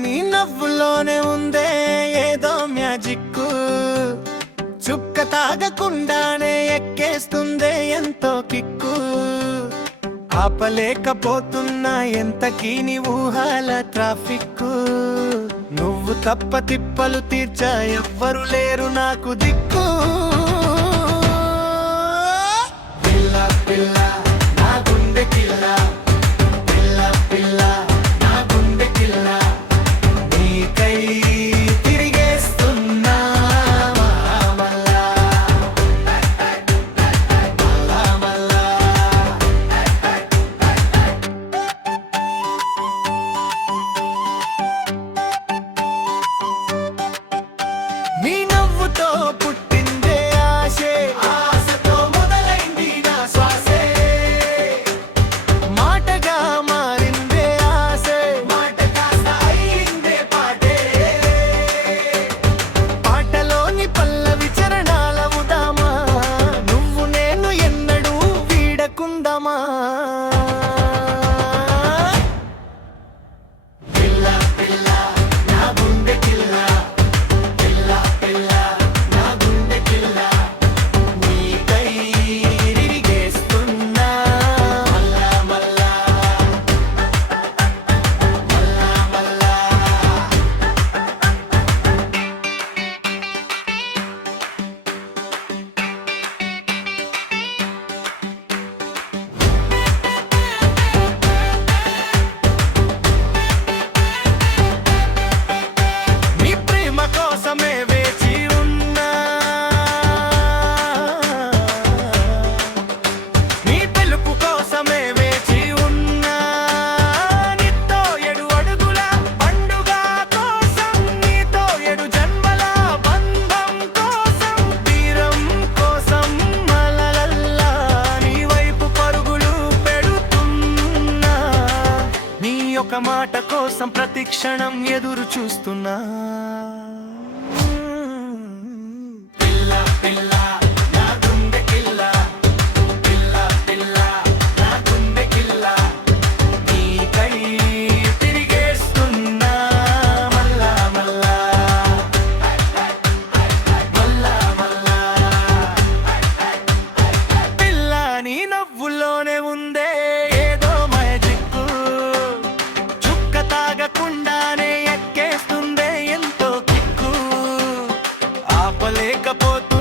నీ నవ్వులోనే ఉందే ఏదో మ్యాజిక్, చుక్క తాగకుండానే ఎక్కేస్తుందే ఎంతో కిక్కు. ఆపలేకపోతున్నా ఎంతకీ నీ ఊహల ట్రాఫిక్, నువ్వు తప్ప తిప్పలు తీర్చా ఎవ్వరు లేరు నాకు దిక్కు. పిల్ల పిల్ల నా గుండె కిల్ల, పిల్ల పిల్ల నా గుండె కిల్ల, నీకై తిరిగేస్తున్నా మల్లా మల్లా మల్లా. నీ నవ్వుతో పుట్టిందే ఆశే, ఆశతో మొదలైంది నా శ్వాసే, మాటగా మారిందే ఆశే, మాట కాస్త అయిందే పాటే. పాటలోని పల్లవి చరణాల ఉదామా, నువ్వు నేను ఎన్నడూ వీడకుందామా. పిల్ల పిల్ల నా గుండె కిల్ల, పిల్ల పిల్ల నా గుండె కిల్ల, నీకై తిరిగేస్తున్నా మల్లా మల్లా మల్లా మల్లా. నీ ప్రేమ కోసమే వేచి ఉన్నా, నీ పిలుపు కోసమే వేచి ఉన్నా, నీతో ఏడు అడుగుల పండుగ కోసం, నీతో ఏడు జన్మల బంధం కోసం, తీరం కోసం మలలల్లా నీ వైపు పరుగులు పెడుతున్నా, నీ ఒక మాట కోసం ప్రతి క్షణం ఎదురు చూస్తున్నా. పిల్ల పిల్ల నా గుండె కిల్ల, పిల్ల పిల్ల నా గుండె కిల్ల, నీకై తిరిగేస్తున్నా మల్లా మల్లా మల్లా మల్లా. పిల్ల నీ నవ్వులోనే ఉందే ఏదో మ్యాజిక్, చుక్క తాగకుండానే ఎక్కేస్తుందే ఎంతో కిక్కు. ఆపలేకపోతే